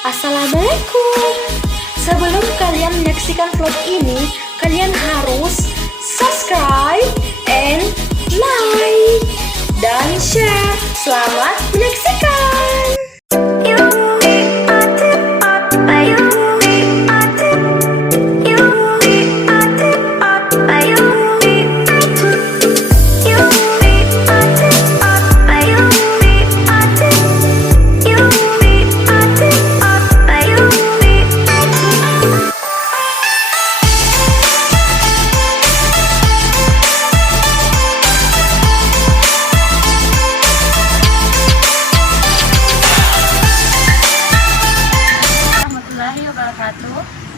Assalamualaikum. Sebelum kalian menyaksikan vlog ini, kalian harus subscribe and like dan share. Selamat menyaksikan.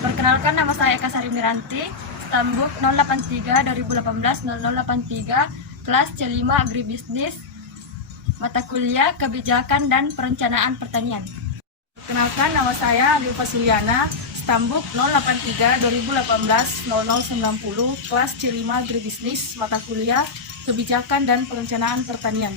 Perkenalkan, nama saya Eka Sari Miranti, Stambuk 083 2018 0083, kelas C5 Agribisnis, mata kuliah Kebijakan dan Perencanaan Pertanian. Perkenalkan, nama saya Adi Fasuliana, Stambuk 083 2018 0090, kelas C5 Agribisnis, mata kuliah Kebijakan dan Perencanaan Pertanian.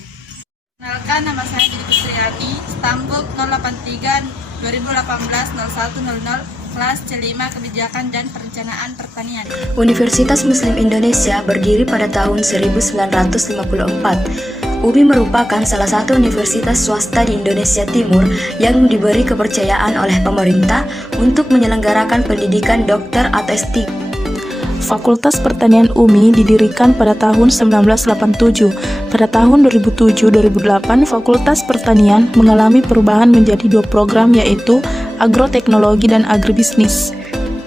Perkenalkan, nama saya Didi Pustriati, Stambuk 083 2018 0100, kelas C5 Kebijakan dan Perencanaan Pertanian. Universitas Muslim Indonesia berdiri pada tahun 1954. UMI merupakan salah satu universitas swasta di Indonesia Timur yang diberi kepercayaan oleh pemerintah untuk menyelenggarakan pendidikan dokter atau S3. Fakultas Pertanian UMI didirikan pada tahun 1987. Pada tahun 2007-2008, Fakultas Pertanian mengalami perubahan menjadi dua program, yaitu Agroteknologi dan Agribisnis.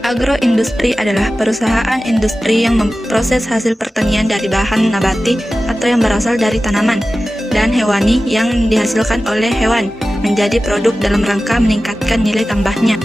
Agroindustri adalah perusahaan industri yang memproses hasil pertanian dari bahan nabati atau yang berasal dari tanaman, dan hewani yang dihasilkan oleh hewan menjadi produk dalam rangka meningkatkan nilai tambahnya.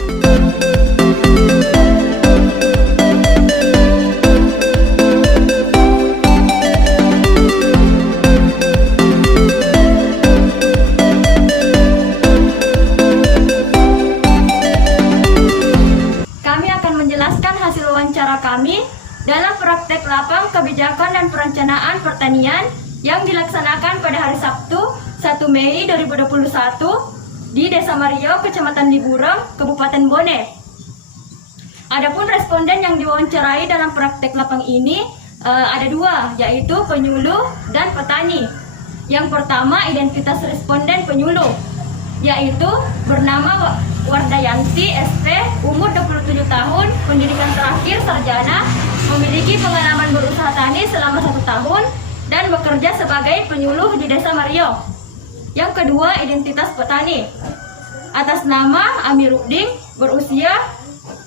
Hasil wawancara kami dalam praktek lapang kebijakan dan perencanaan pertanian yang dilaksanakan pada hari Sabtu 1 Mei 2021 di Desa Mario, Kecamatan Liburem, Kabupaten Bone. Adapun responden yang diwawancarai dalam praktek lapang ini ada dua, yaitu penyuluh dan petani. Yang pertama, identitas responden penyuluh, yaitu bernama Wardayanti SP, umur 27 tahun, pendidikan terakhir sarjana, memiliki pengalaman berusaha tani selama 1 tahun, dan bekerja sebagai penyuluh di Desa Mario. Yang kedua, identitas petani, atas nama Amiruddin, berusia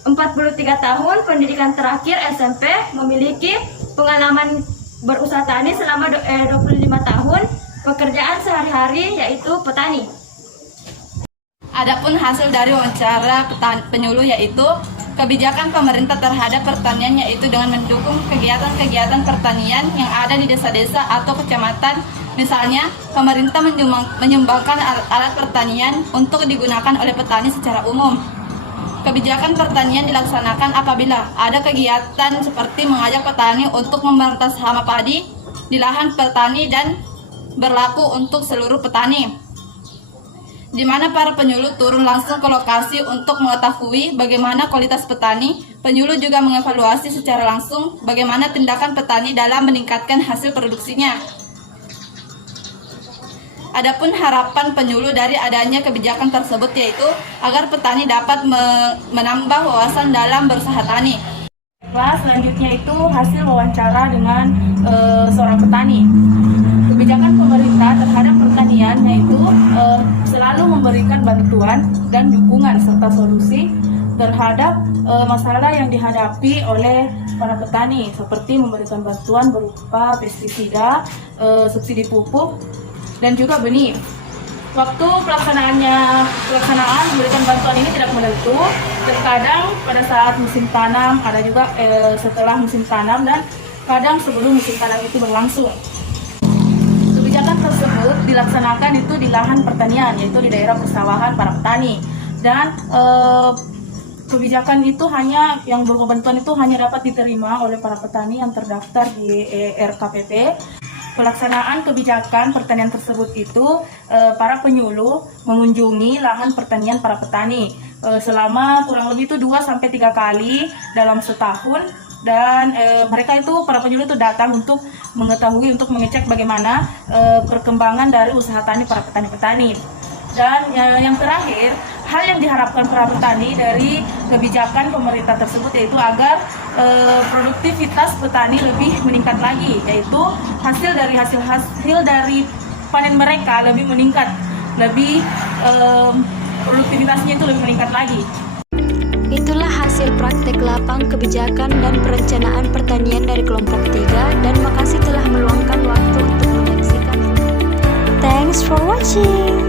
43 tahun, pendidikan terakhir SMP, memiliki pengalaman berusaha tani selama 25 tahun, pekerjaan sehari-hari yaitu petani. Adapun hasil dari wawancara penyuluh yaitu kebijakan pemerintah terhadap pertanian, yaitu dengan mendukung kegiatan-kegiatan pertanian yang ada di desa-desa atau kecamatan. Misalnya, pemerintah menyumbangkan alat pertanian untuk digunakan oleh petani secara umum. Kebijakan pertanian dilaksanakan apabila ada kegiatan seperti mengajak petani untuk memberantas hama padi di lahan petani dan berlaku untuk seluruh petani, di mana para penyuluh turun langsung ke lokasi untuk mengetahui bagaimana kualitas petani. Penyuluh juga mengevaluasi secara langsung bagaimana tindakan petani dalam meningkatkan hasil produksinya. Adapun harapan penyuluh dari adanya kebijakan tersebut yaitu agar petani dapat menambah wawasan dalam berusaha tani. Selanjutnya itu hasil wawancara dengan seorang petani. Kebijakan pemerintah terhadap pertanian yaitu selalu memberikan bantuan dan dukungan serta solusi terhadap masalah yang dihadapi oleh para petani, seperti memberikan bantuan berupa pestisida, subsidi pupuk, dan juga benih. Waktu pelaksanaan memberikan bantuan ini tidak menentu, terkadang pada saat musim tanam, ada juga setelah musim tanam, dan kadang sebelum musim tanam itu berlangsung. Kebijakan tersebut dilaksanakan itu di lahan pertanian, yaitu di daerah persawahan para petani, dan kebijakan itu hanya yang berupa bantuan itu hanya dapat diterima oleh para petani yang terdaftar di RKPP. Pelaksanaan kebijakan pertanian tersebut itu para penyuluh mengunjungi lahan pertanian para petani. selama kurang lebih itu 2-3 kali dalam setahun. Dan mereka itu, para penyuluh itu datang untuk mengetahui, untuk mengecek bagaimana perkembangan dari usaha tani para petani-petani. Dan yang terakhir, hal yang diharapkan para petani dari kebijakan pemerintah tersebut yaitu agar produktivitas petani lebih meningkat lagi, yaitu hasil dari panen mereka lebih meningkat, lebih produktivitasnya itu lebih meningkat lagi. Itulah hasil praktek lapang kebijakan dan perencanaan pertanian dari kelompok 3, dan makasih telah meluangkan waktu untuk menyaksikan. Thanks for watching.